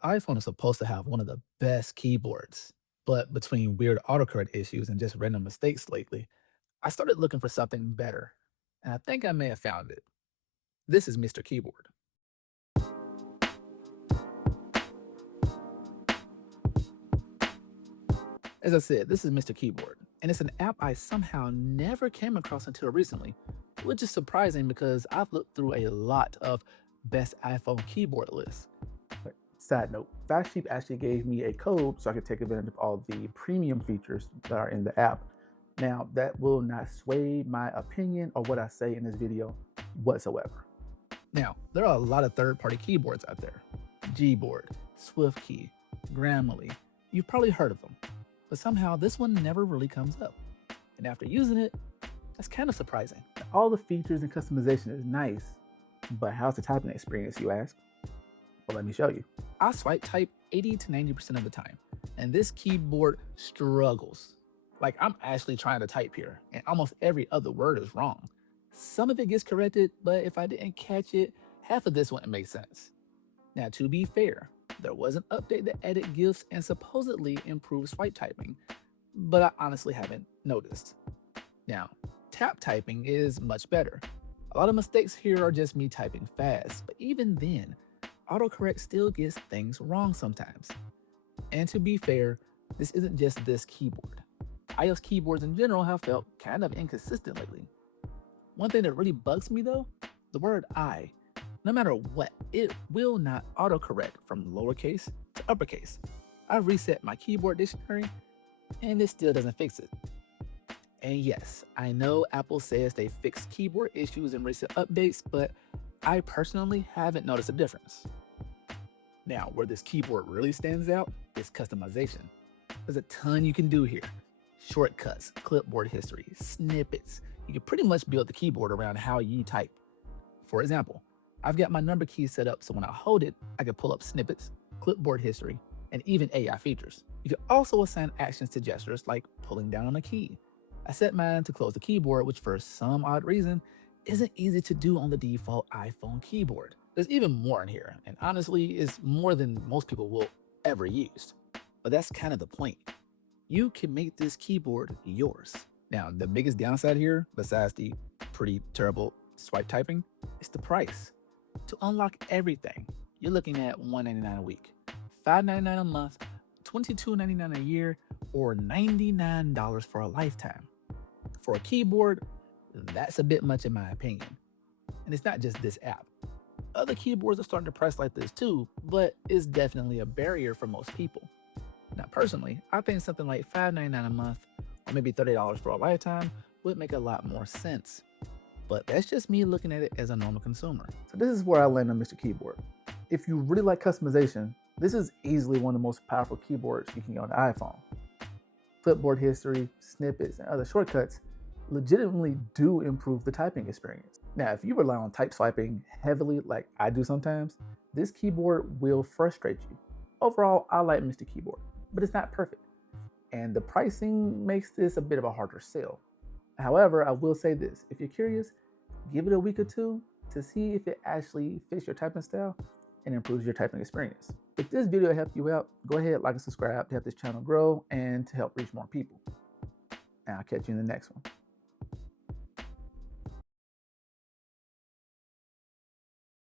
The iPhone is supposed to have one of the best keyboards, but between weird autocorrect issues and just random mistakes lately, I started looking for something better, and I think I may have found it. This is Mr. Keyboard. As I said, this is Mr. Keyboard, and it's an app I somehow never came across until recently, which is surprising because I've looked through a lot of best iPhone keyboard lists. But side note, Fast Sheep actually gave me a code so I could take advantage of all the premium features that are in the app. Now, that will not sway my opinion or what I say in this video whatsoever. Now, there are a lot of third-party keyboards out there. Gboard, SwiftKey, Grammarly. You've probably heard of them, but somehow this one never really comes up. And after using it, that's kind of surprising. All the features and customization is nice, but how's the typing experience, you ask? Well, let me show you. I swipe type 80 to 90% of the time, and this keyboard struggles. Like I'm actually trying to type here, and almost every other word is wrong. Some of it gets corrected, but if I didn't catch it, half of this wouldn't make sense. Now, to be fair, there was an update that added gifs and supposedly improved swipe typing, but I honestly haven't noticed. Now, tap typing is much better. A lot of mistakes here are just me typing fast, but even then, autocorrect still gets things wrong sometimes. And to be fair, this isn't just this keyboard. iOS keyboards in general have felt kind of inconsistent lately. One thing that really bugs me though, the word I. No matter what, it will not autocorrect from lowercase to uppercase. I've reset my keyboard dictionary and it still doesn't fix it. And yes, I know Apple says they fixed keyboard issues in recent updates, but I personally haven't noticed a difference. Now, where this keyboard really stands out is customization. There's a ton you can do here. Shortcuts, clipboard history, snippets. You can pretty much build the keyboard around how you type. For example, I've got my number key set up so when I hold it, I can pull up snippets, clipboard history, and even AI features. You can also assign actions to gestures like pulling down on a key. I set mine to close the keyboard, which for some odd reason isn't easy to do on the default iPhone keyboard. There's even more in here, and honestly, is more than most people will ever use. But that's kind of the point. You can make this keyboard yours. Now, the biggest downside here, besides the pretty terrible swipe typing, is the price. To unlock everything, you're looking at $199 a week, $599 a month, $22.99 a year, or $99 for a lifetime. For a keyboard, that's a bit much in my opinion. And it's not just this app. Other keyboards are starting to price like this too, but it's definitely a barrier for most people. Now, personally, I think something like $5.99 a month, or maybe $30 for a lifetime, would make a lot more sense. But that's just me looking at it as a normal consumer. So this is where I land on Mr. Keyboard. If you really like customization, this is easily one of the most powerful keyboards you can get on the iPhone. Clipboard history, snippets, and other shortcuts legitimately do improve the typing experience. Now, if you rely on type swiping heavily like I do sometimes, this keyboard will frustrate you. Overall, I like Mr. Keyboard, but it's not perfect. And the pricing makes this a bit of a harder sell. However, I will say this, if you're curious, give it a week or two to see if it actually fits your typing style and improves your typing experience. If this video helped you out, go ahead, like and subscribe to help this channel grow and to help reach more people. And I'll catch you in the next one.